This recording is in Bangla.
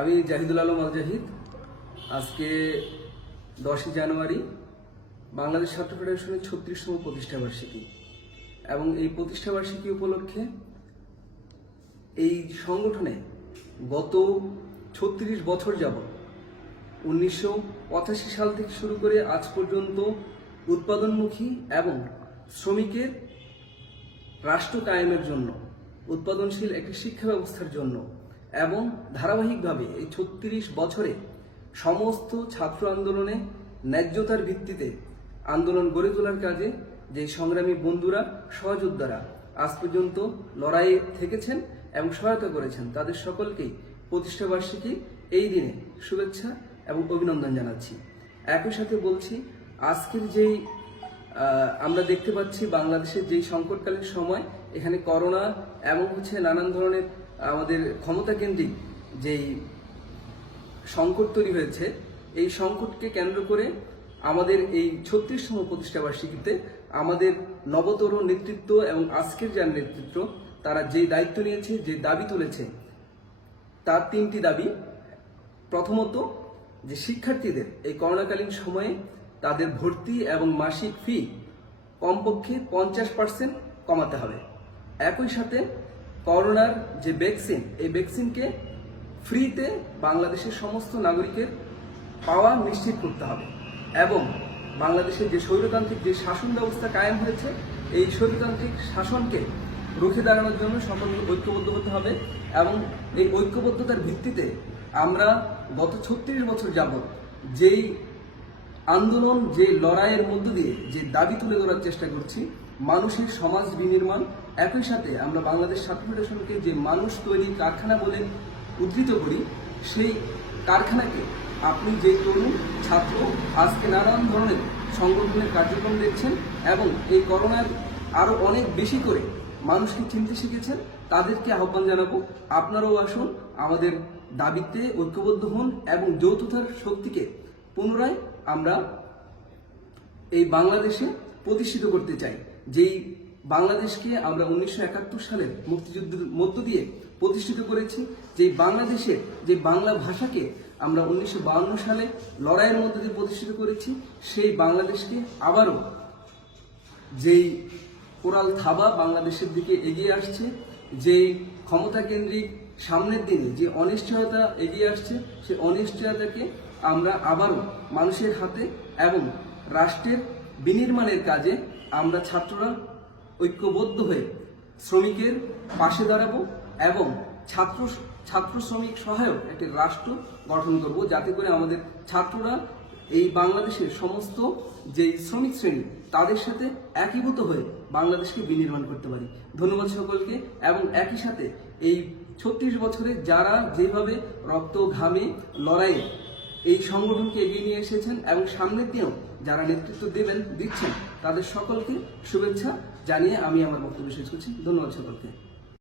আমি জাহিদুল আলম আল জাহিদ। আজকে দশই জানুয়ারি, বাংলাদেশ ছাত্র ফেডারেশনের ছত্রিশতম প্রতিষ্ঠা বার্ষিকী। এবং এই প্রতিষ্ঠা বার্ষিকী উপলক্ষে এই সংগঠনে গত ছত্রিশ বছর যাবত উনিশশো সাল থেকে শুরু করে আজ পর্যন্ত উৎপাদনমুখী এবং শ্রমিকের রাষ্ট্র কায়েমের জন্য, উৎপাদনশীল একটি শিক্ষা ব্যবস্থার জন্য এবং ধারাবাহিকভাবে এই ছত্রিশ বছরে সমস্ত ছাত্র আন্দোলনে ন্যায্যতার ভিত্তিতে আন্দোলন গড়ে তোলার কাজে যে সংগ্রামী বন্ধুরা, সহযোদ্ধারা আজ পর্যন্ত লড়াইয়ে থেকেছেন এবং সহায়তা করেছেন, তাদের সকলকেই প্রতিষ্ঠা বার্ষিকী এই দিনে শুভেচ্ছা এবং অভিনন্দন জানাচ্ছি। একই সাথে বলছি, আজকের যেই আমরা দেখতে পাচ্ছি বাংলাদেশের যেই সংকটকালীন সময়, এখানে করোনা এবং হচ্ছে নানান ধরনের আমাদের ক্ষমতা কেন্দ্রিক যেই সংকট তৈরি হয়েছে, এই সংকটকে কেন্দ্র করে আমাদের এই ছত্রিশতম প্রতিষ্ঠা বার্ষিকীতে আমাদের নবতর নেতৃত্ব এবং আজকের যার নেতৃত্ব, তারা যে দায়িত্ব নিয়েছে যে দাবি তুলেছে, তার তিনটি দাবি। প্রথমত যে শিক্ষার্থীদের এই করোনাকালীন সময়ে তাদের ভর্তি এবং মাসিক ফি কমপক্ষে পঞ্চাশ পার্সেন্ট কমাতে হবে। একই সাথে করোনার যে ভ্যাকসিন এই ভ্যাকসিনকে ফ্রিতে বাংলাদেশের সমস্ত নাগরিকের পাওয়া নিশ্চিত করতে হবে। এবং বাংলাদেশের যে স্বৈরতান্ত্রিক যে শাসন ব্যবস্থা কায়েম হয়েছে, এই স্বৈরতান্ত্রিক শাসনকে রুখে দাঁড়ানোর জন্য সকলকে ঐক্যবদ্ধ হতে হবে এবং এই ঐক্যবদ্ধতার ভিত্তিতে আমরা গত ছত্রিশ বছর যাবৎ যেই আন্দোলন, যে লড়াইয়ের মধ্য দিয়ে যে দাবি তুলে ধরার চেষ্টা করছি মানুষের সমাজ বিনির্মাণ, একই সাথে আমরা বাংলাদেশ ছাত্র ফেডারেশনকে যে মানুষ তৈরি কারখানা বলে উদ্ধৃত করি, সেই কারখানাকে আপনি যে তরুণ, ছাত্র, আজকে নানান ধরনের সংগঠনের কার্যক্রম দেখছেন এবং এই করোনার আরও অনেক বেশি করে মানুষকে চিনতে শিখেছেন, তাদেরকে আহ্বান জানাব, আপনারাও আসুন আমাদের দাবিতে ঐক্যবদ্ধ হন এবং যৌথতার শক্তিকে পুনরায় আমরা এই বাংলাদেশে প্রতিষ্ঠিত করতে চাই, যেই বাংলাদেশকে আমরা উনিশশো একাত্তর সালের মুক্তিযুদ্ধের মধ্য দিয়ে প্রতিষ্ঠিত করেছি, যেই বাংলাদেশের যে বাংলা ভাষাকে আমরা উনিশশো সালে লড়াইয়ের মধ্য দিয়ে প্রতিষ্ঠিত করেছি, সেই বাংলাদেশকে আবারও যেই কোরাল থাবা বাংলাদেশের দিকে এগিয়ে আসছে যে ক্ষমতা কেন্দ্রিক সামনের দিনে যে অনিশ্চয়তা এগিয়ে আসছে, সেই অনিশ্চয়তাকে আমরা আবারও মানুষের হাতে এবং রাষ্ট্রের বিনির্মাণের কাজে আমরা ছাত্ররা ঐক্যবদ্ধ হয়ে শ্রমিকের পাশে দাঁড়াবো এবং ছাত্র ছাত্র শ্রমিক সহায়ক একটি রাষ্ট্র গঠন করব। যাতে করে আমাদের ছাত্ররা এই বাংলাদেশের সমস্ত যে শ্রমিক শ্রেণি, তাদের সাথে একীভূত হয়ে বাংলাদেশকে বিনির্মাণ করতে পারি। ধন্যবাদ সকলকে এবং একই সাথে এই ছত্রিশ বছরে যারা যেভাবে রক্ত ঘামে লড়াইয়ে এই সংগঠনকে এগিয়ে নিয়ে এসেছেন এবং সামনের দিনেও যারা নেতৃত্ব দেবেন, দিচ্ছেন, তাদের সকলকে শুভেচ্ছা জানিয়ে আমি আমার বক্তব্য শেষ করছি। ধন্যবাদ সকলকে।